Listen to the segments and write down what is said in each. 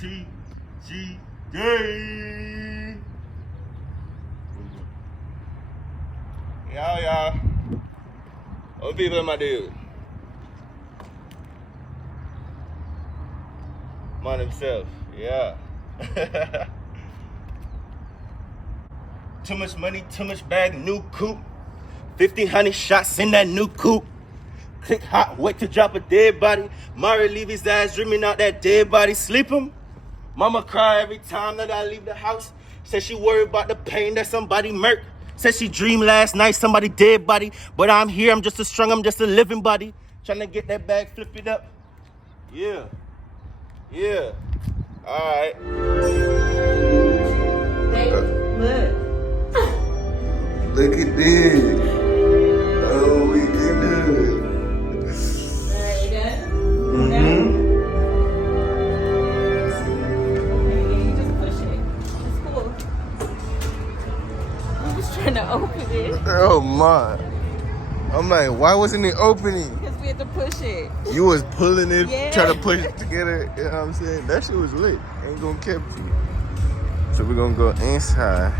TGD. Y'all. What people am I dude? Man himself, yeah. Too much money, too much bag, new coupe. 1,500 shots in that new coupe. Click hot, wait to drop a dead body. Mari leave his ass dreaming out that dead body. Sleep him. Mama cry every time that I leave the house. Said she worried about the pain that somebody murked. Said she dreamed last night somebody dead body. But I'm here, I'm just a strung, I'm just a living body. Trying to get that bag, flip it up. Yeah. Alright. Hey, look. Look at this. Oh, we can do it. Alright, you done? Mm-hmm. Okay, yeah, you just push it. It's cool. I'm just trying to open it. Oh my. I'm like, why wasn't it opening? Because we had to push it. You was pulling it, Yeah. trying to push it together. You know what I'm saying? That shit was lit. Ain't gonna keep you. So we're gonna go inside.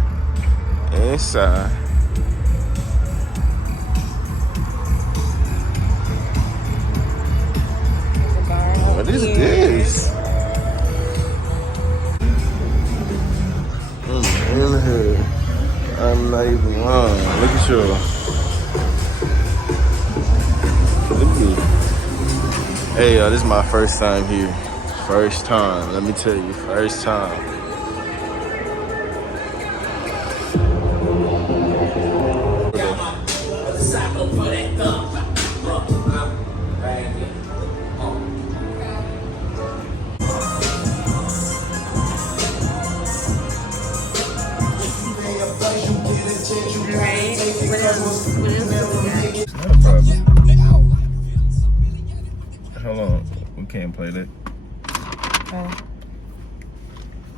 What is this? I'm in here. I'm not even on. Look at you. Look at me. Hey, y'all, this is my first time here. First time. Let me tell you, first time. It's not a problem. Hold on. We can't play that. Oh.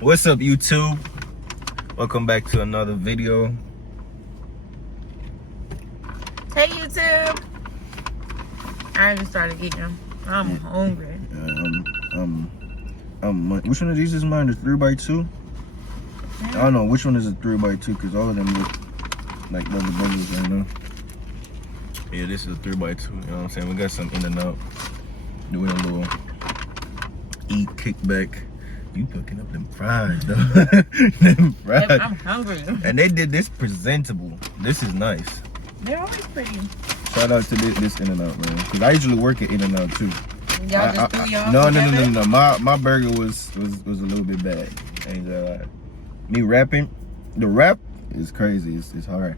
What's up, YouTube? Welcome back to another video. Hey, YouTube. I already started eating. I'm hungry. Which one of these is mine? The 3x2? I don't know which one is a 3x2 because all of them look like rubber burgers right now. Yeah, this is a 3x2. You know what I'm saying? We got some in and out. Doing a little eat kickback. You cooking up them fries, though. Them fries. I'm hungry. And they did this presentable. This is nice. They're always pretty. Shout out to this In and Out, man. Because I usually work at In and Out too. Y'all just threw y'all No. together? My burger was a little bit bad. And me rapping, the rap is crazy. It's hard.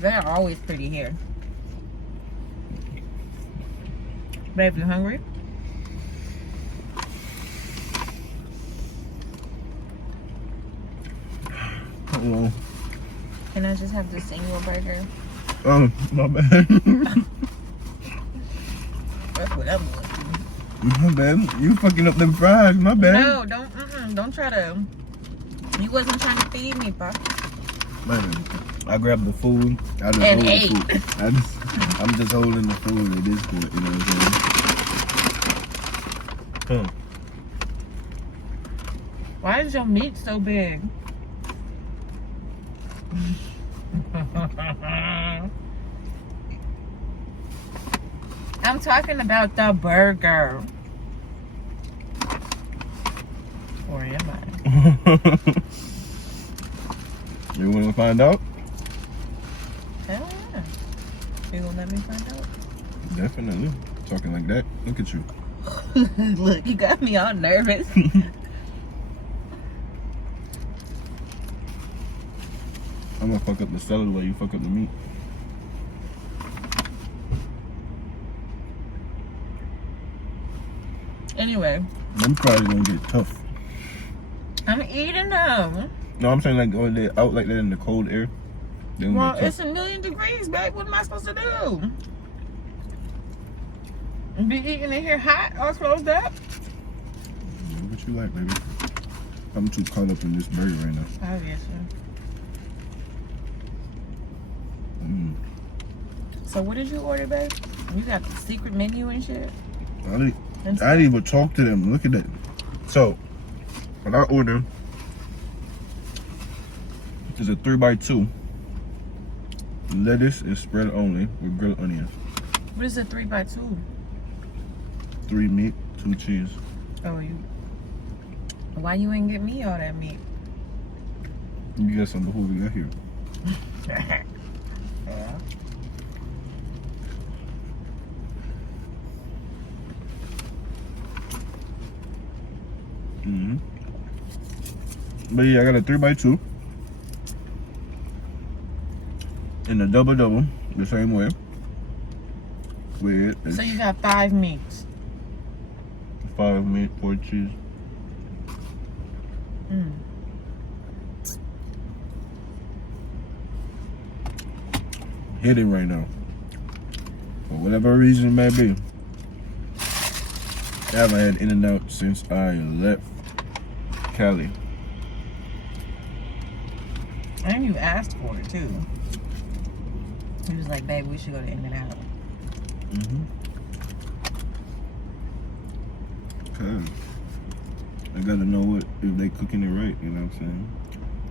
They're always pretty here. Babe, you hungry? Hello. Can I just have the single burger? Oh, my bad. That's what I'm going to. My bad. You fucking up them fries. My bad. No, don't try to. You wasn't trying to feed me, Pop. Man, I grabbed the food. I just And hold ate. the food. I'm just holding the food at this point. You know what I'm saying? Why is your meat so big? I'm talking about the burger. Or am I? You want to find out? Hell yeah. You gonna let me find out? Definitely. Talking like that. Look at you. Look, you got me all nervous. I'm gonna fuck up the salad while you fuck up the meat. Anyway, Them fries gonna get tough. I'm eating them. No, I'm saying like when they're out like that in the cold air. They gonna Well, get it's tough. 1,000,000 degrees, babe. What am I supposed to do? Be eating it here hot, all closed up? Do what you like, baby. I'm too caught up in this burger right now. Obviously. So what did you order, babe? You got the secret menu and shit? I didn't even talk to them. Look at that. So, What I ordered is a 3x2. Lettuce is spread only with grilled onions. What is a 3x2? 3 meat, 2 cheese. Oh, you. Why you ain't get me all that meat? You get some before we got here. Yeah. But yeah, I got a 3x2 and a double the same way. With So you got 5 meats. 5 meat, 4 cheese. Hit it right now. For whatever reason it may be. I haven't had In-N-Out since I left Cali. And you asked for it too. He was like, babe, we should go to In-N-Out. Cause I gotta know what if they cooking it right, you know what I'm saying?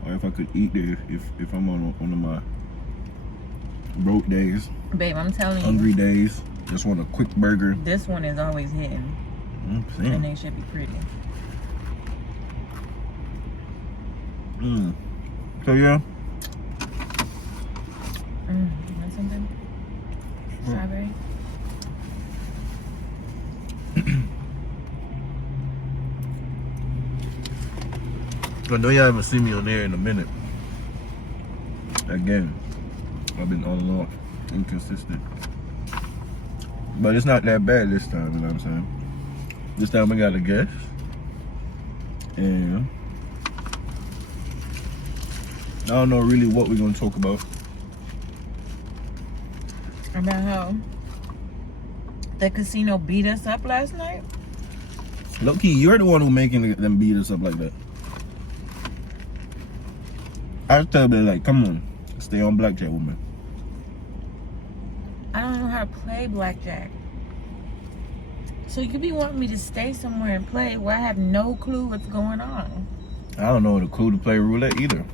Or if I could eat there if I'm on one of my broke days, Babe, I'm telling you. hungry days, just want a quick burger. This one is always hidden. And they should be pretty. So yeah. You want something? Strawberry? I know y'all haven't seen me on there in a minute. Again, I've been on and off, inconsistent. But it's not that bad this time, you know what I'm saying? This time I got a guest. And I don't know really what we're gonna talk about. About how the casino beat us up last night? Low-key, you're the one who making them beat us up like that. I tell them like, come on, stay on blackjack with me. I don't know how to play blackjack. So you be wanting me to stay somewhere and play where I have no clue what's going on. I don't know the clue to play roulette either.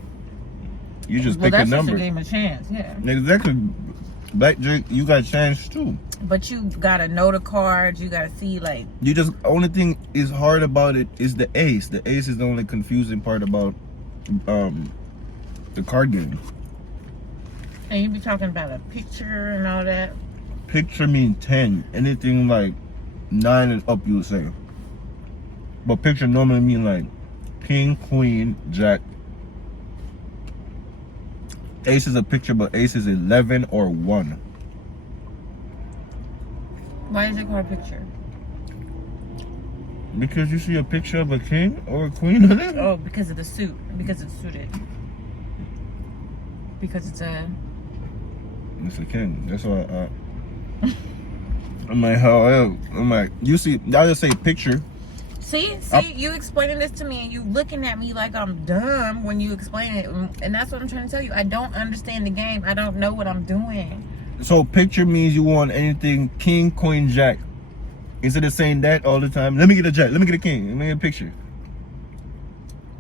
You just pick a that's number. just a game of chance, yeah. Exactly. Blackjack, you got a chance too. But you gotta know the cards. You gotta see like. You just only thing is hard about it is the ace. The ace is the only confusing part about the card game. And you be talking about a picture and all that. Picture mean 10. Anything like 9 and up, you would say. But picture normally mean like king, queen, jack. Ace is a picture, but ace is 11 or 1. Why is it called a picture? Because you see a picture of a king or a queen on it. Oh, because of the suit. Because it's suited. Because it's a. It's a king. That's why I'm like, I'm like, you see, I just say picture. See, you explaining this to me and you looking at me like I'm dumb when you explain it. And that's what I'm trying to tell you. I don't understand the game. I don't know what I'm doing. So picture means you want anything king, queen, jack. Instead of saying that all the time, let me get a jack, let me get a king, let me get a picture.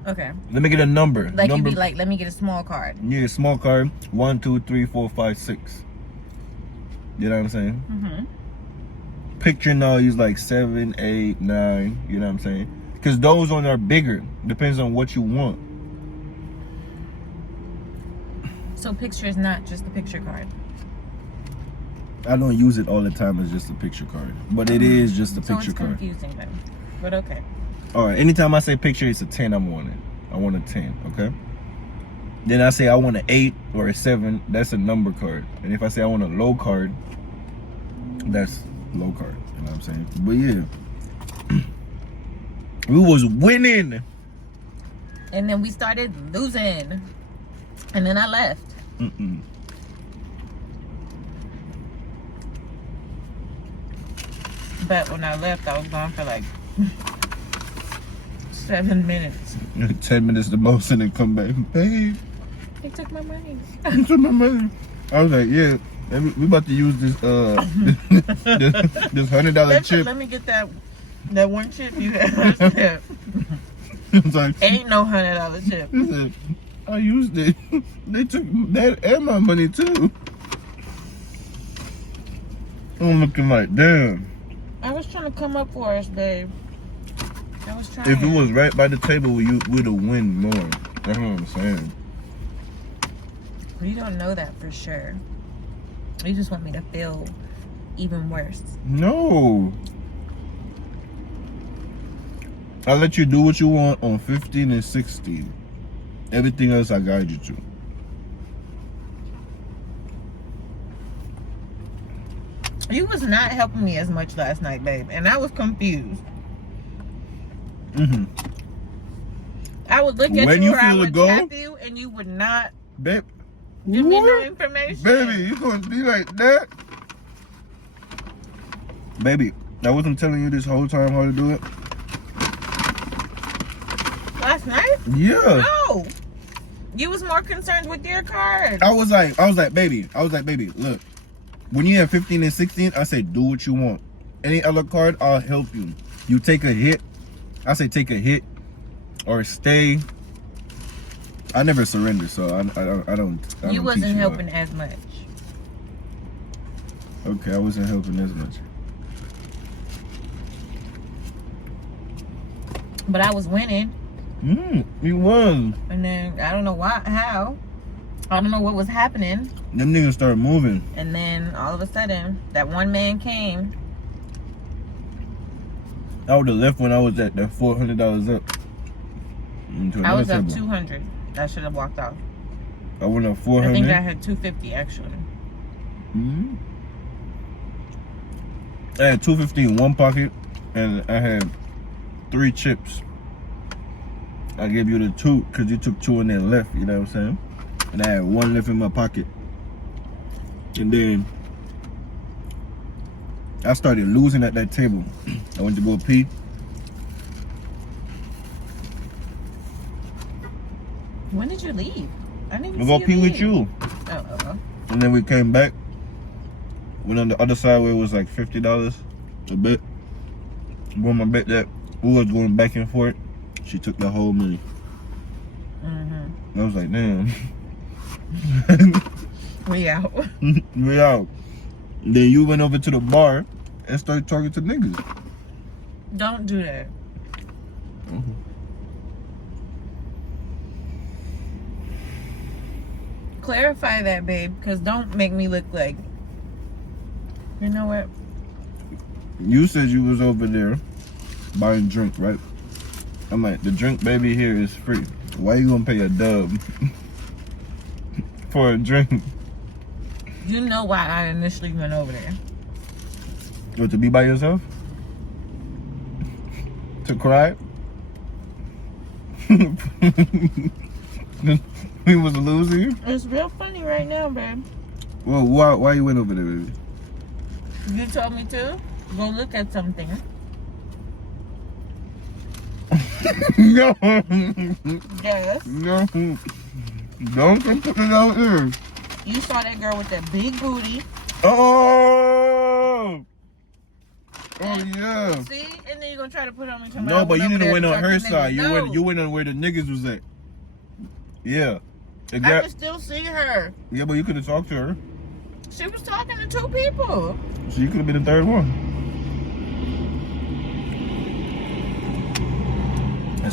Okay. Let me get a number. Like you be like, let me get a small card. Yeah, small card. 1, 2, 3, 4, 5, 6. You know what I'm saying? Mm-hmm. Picture now is like 7, 8, 9. You know what I'm saying? Because those ones are bigger. Depends on what you want. So picture is not just the picture card. I don't use it all the time as just a picture card, but it is just a picture card. So it's confusing then, but okay. All right. Anytime I say picture, it's a 10. I'm wanting. I want a 10. Okay. Then I say I want an 8 or a 7. That's a number card. And if I say I want a low card, that's low card. You know what I'm saying? But yeah, we was winning. And then we started losing, and then I left. But when I left, I was gone for like 7 minutes. 10 minutes the most, and then come back. Babe, They took my money. you took my money. I was like, yeah, we about to use this this $100 chip. Let me get that one chip you have. It's like, Ain't no $100 chip. he said, I used it. They took that and my money too. I'm looking like, damn. I was trying to come up for us, babe. I was trying. If it was right by the table, you would have won more. That's what I'm saying. We don't know that for sure. You just want me to feel even worse. No. I let you do what you want on 15 and 16. Everything else I guide you to. You was not helping me as much last night, babe, and I was confused. Mm-hmm. I would look at When you you or I feel would to go, tap you, and you would not Babe, give me no what? information. Baby, you gonna be like that? Baby, I wasn't telling you this whole time how to do it. Last night? Yeah. No. You was more concerned with your card. I was like, baby, look. When you have 15 and 16, I say do what you want. Any other card, I'll help you. You take a hit. I say take a hit or stay. I never surrender, so I don't. You wasn't helping as much. Okay, I wasn't helping as much. But I was winning. You won. And then I don't know how. I don't know what was happening. Them niggas started moving. And then all of a sudden, that one man came. I would have left when I was at that $400 up. I was up 200. I should have walked off. I went up 400. I think I had 250 actually. I had 250 in one pocket, and I had 3 chips. I gave you the 2 because you took 2 and then left. You know what I'm saying? And I had 1 left in my pocket. And then I started losing at that table. I went to go pee. When did you leave? I didn't even We see go you pee leave. with you. Oh. And then we came back. Went on the other side where it was like $50 a bet. Won my bet that we was going back and forth. She took the whole money. I was like, damn. We out. We out. Then you went over to the bar and started talking to niggas. Don't do that. Clarify that, babe, because don't make me look like, you know what? You said you was over there buying drink, right? I'm like, the drink baby here is free. Why you gonna pay a dub for a drink? You know why I initially went over there. What, to be by yourself? To cry? We was losing? It's real funny right now, babe. Well, why you went over there, baby? You told me to go look at something. No. Yes. No. Don't come put it out there. You saw that girl with that big booty. Oh! Oh, yeah. See? And then you're going to try to put on me. No, but you didn't win on her side. You went on where the niggas was at. Yeah. I can still see her. Yeah, but you could have talked to her. She was talking to 2 people. So you could have been the third one.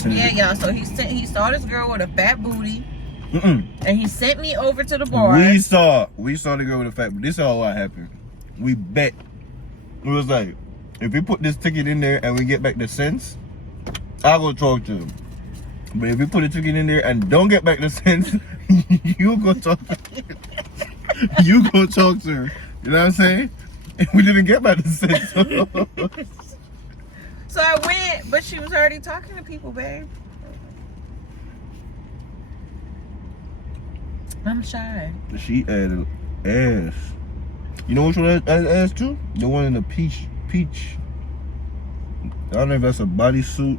Yeah, y'all. So he saw this girl with a fat booty. And he sent me over to the bar. We saw the girl with a fat booty. This is all what happened. We bet. It was like, if we put this ticket in there and we get back the cents, I'll go talk to him. But if we put a ticket in there and don't get back the cents, you go talk to her. You go talk to her. You know what I'm saying? And we didn't get back the cents. So I went, but she was already talking to people, babe. I'm shy. She added ass. You know which one added ass too? The one in the peach. I don't know if that's a bodysuit.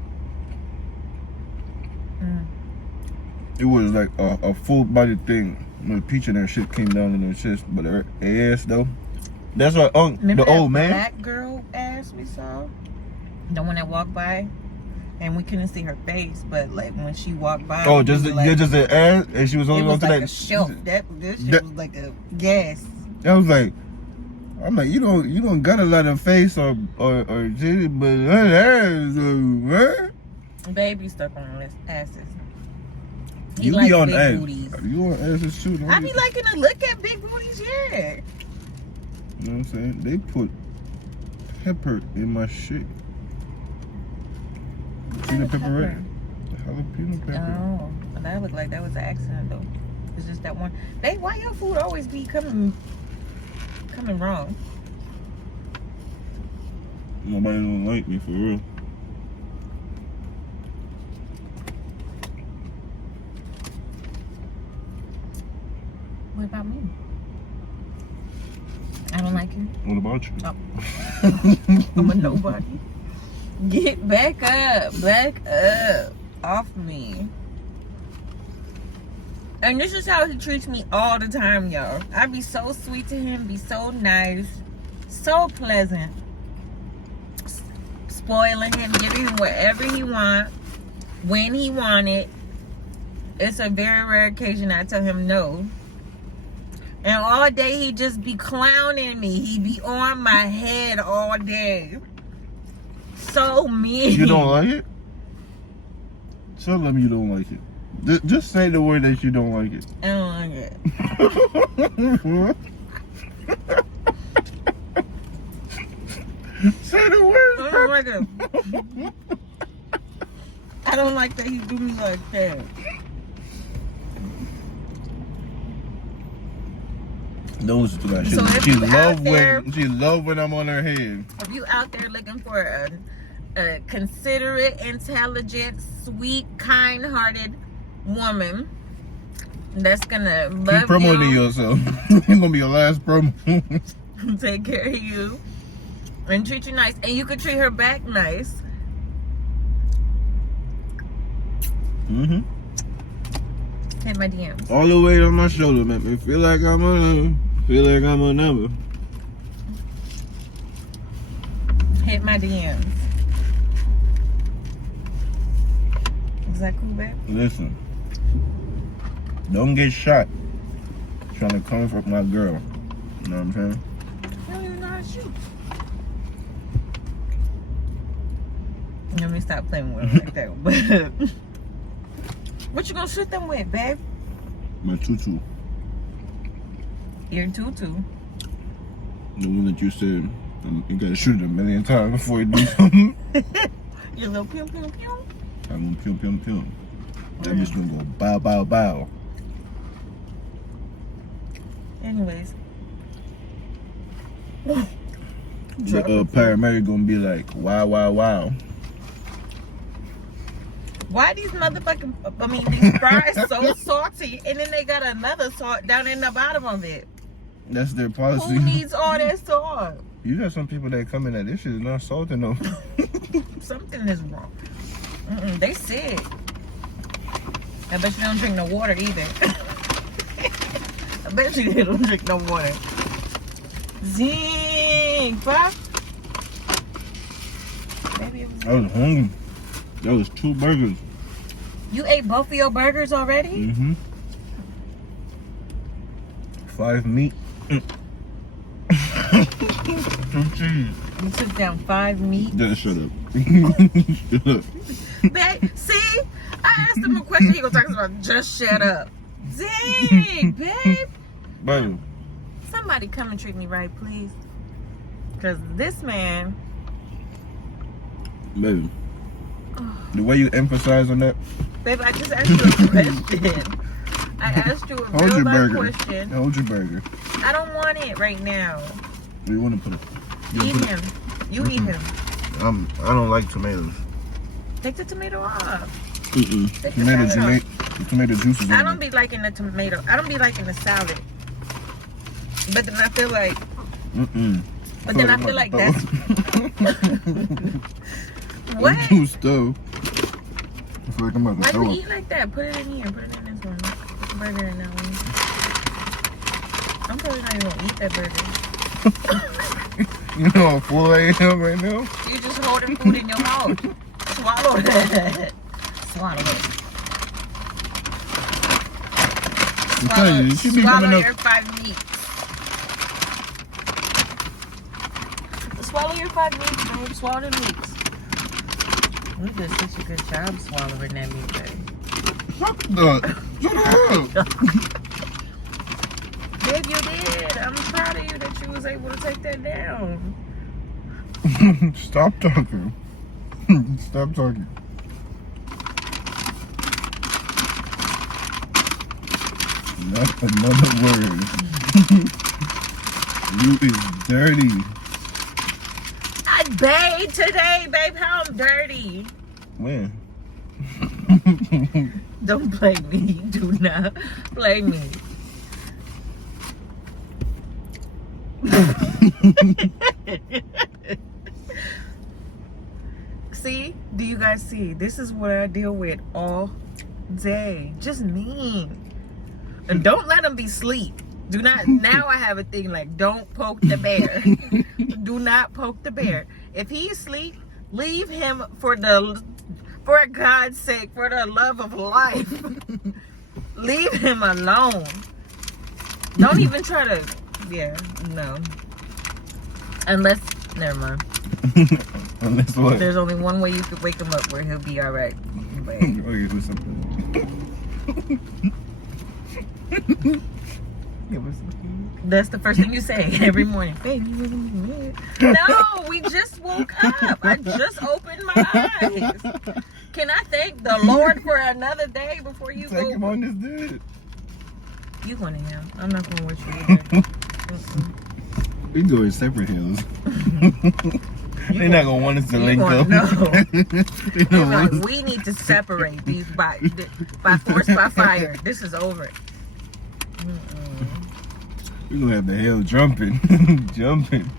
It was like a full body thing. The peach and her shit came down in her chest, but her ass though. That's what Remember the that old man. black girl ass we saw? The one that walked by? and we couldn't see her face, but like when she walked by. Oh, just an ass, and she was it holding was on to like that. a shelf. This shit was like a gas. I was like, I'm like, you don't got a lot of face or titty, but her ass, Baby stuck on his asses. He you likes be on big ass. booties. You on asses too? Don't I you? be liking to look at big booties, yeah. You know what I'm saying? They put pepper in my shit. See the pepper right? The jalapeno pepper. Oh, that looked like that was an accident though. It's just that one. Babe, why your food always be coming wrong? Nobody don't like me for real. What about me? I don't like you. What about you? Oh. I'm a nobody. Get back up. Off me. And this is how he treats me all the time, y'all. I be so sweet to him, be so nice, so pleasant. Spoiling him, giving him whatever he want, when he want it. It's a very rare occasion I tell him no. And all day he just be clowning me. He be on my head all day. So mean. You don't like it? Tell them you don't like it. Just say the word that you don't like it. I don't like it. Say the word. I don't like it. I don't like that he do me like that. Those two guys. So if She you love out there- when I'm on her head. If you out there looking for a considerate, intelligent, sweet, kind-hearted woman that's gonna Keep love promoting you, yourself. It's gonna be your last promo. take care of you, and treat you nice, and you could treat her back nice. Mm-hmm. Hit my DMs. All the weight on my shoulder make me feel like I'm a number. Hit my DMs. Is that cool, babe? Listen, don't get shot trying to come for my girl. You know what I'm saying? I don't even know how to shoot. Let me stop playing with them like that. But what you gonna shoot them with, babe? My tutu. Your tutu. The one that you said you gotta shoot it 1,000,000 times before you do something. Your little pew pew pew. I'm gonna pew pew pew. That bitch gonna go bow bow bow. Anyways. The paramedic gonna be like, wow, wow, wow. Why these these fries so salty, and then they got another salt down in the bottom of it? That's their policy. Who needs all that salt? You got some people that come in that this shit is not salty no. Something is wrong. They sick. I bet you don't drink no water either. I bet you they don't drink no water. Zing, fuck. Maybe it was. I was hungry. That was 2 burgers. You ate both of your burgers already? Mm-hmm. 5 meat. 2 cheese. You took down 5 meat. Yeah, shut up. Shut up. Babe, see? I asked him a question. He gonna talk about just shut up. Dang, babe. Baby. Somebody come and treat me right, please. Because this man. Baby. The way you emphasize on that. Babe, I just asked you a question. I asked you a Hold real your life burger. question. Hold your burger. I don't want it right now. Where you want to put it? Eat him. You eat him. I don't like tomatoes. Take the tomato off. Mm-mm. Take the salad The tomato juice is I on don't it. be liking the tomato. I don't be liking the salad. But then I feel like. Mm-mm. But then I feel like that's. What? I'm too stuffed. I feel like I'm about Why to do throw we up. eat like that? Put it in here. Put it in this one. Put the burger in that one. I'm probably not even gonna eat that burger. You know how full I am right now? You just holding food in your mouth. swallow that. Swallow it. Swallow your 5 meats. Swallow your 5 meats, babe. Swallow the meats. You did such a good job swallowing that meat, babe. Shut up. Babe, you did. I'm proud of you that you was able to take that down. Stop talking. Stop talking. Not another word. You is dirty. I bathed today, babe. How I'm dirty. When? Don't play me. Do not play me. See? Do you guys see? This is what I deal with all day. Just mean. And don't let them be asleep. Do not. Now I have a thing like, don't poke the bear. Do not poke the bear. If he's asleep, leave him for God's sake, for the love of life. Leave him alone. Don't even try to. Yeah, no. Unless, never mind. Unless what? There's only one way you could wake him up where he'll be all right. But Okay, do something. that's the first thing you say every morning. Baby, no, we just woke up. I just opened my eyes. Can I thank the Lord for another day before you Take go? him on this dude. You going to him. I'm not going with you either. We going separate hills. They're not gonna want us to link up. No. They They're don't like, want us- we need to separate these by force, by fire. This is over. We gonna have the hell jumping. Jumping.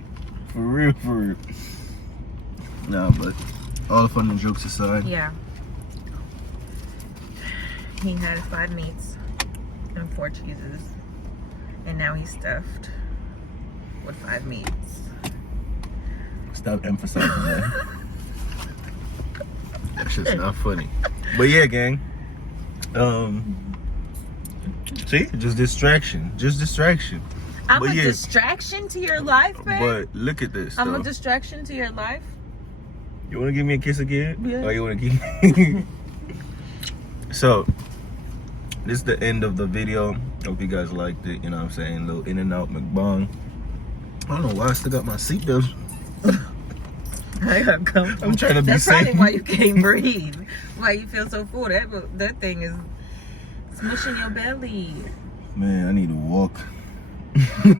For real, for real. Nah, but all the fun and jokes aside. Yeah. He had 5 meats and 4 cheeses. And now he's stuffed with 5 meats. Stop emphasizing that. That shit's not funny. But yeah, gang. See? Just distraction. Just distraction. I'm But a yeah. distraction to your life, babe. But look at this. I'm though. a distraction to your life. You wanna give me a kiss again? Yeah. Or you wanna keep So this is the end of the video. Hope you guys liked it. You know what I'm saying? Little in and out mukbang. I don't know why I still got my seatbelt. I got comfortable. I'm trying to be That's safe. probably why you can't breathe. Why you feel so full. That thing is smushing your belly. Man, I need to walk.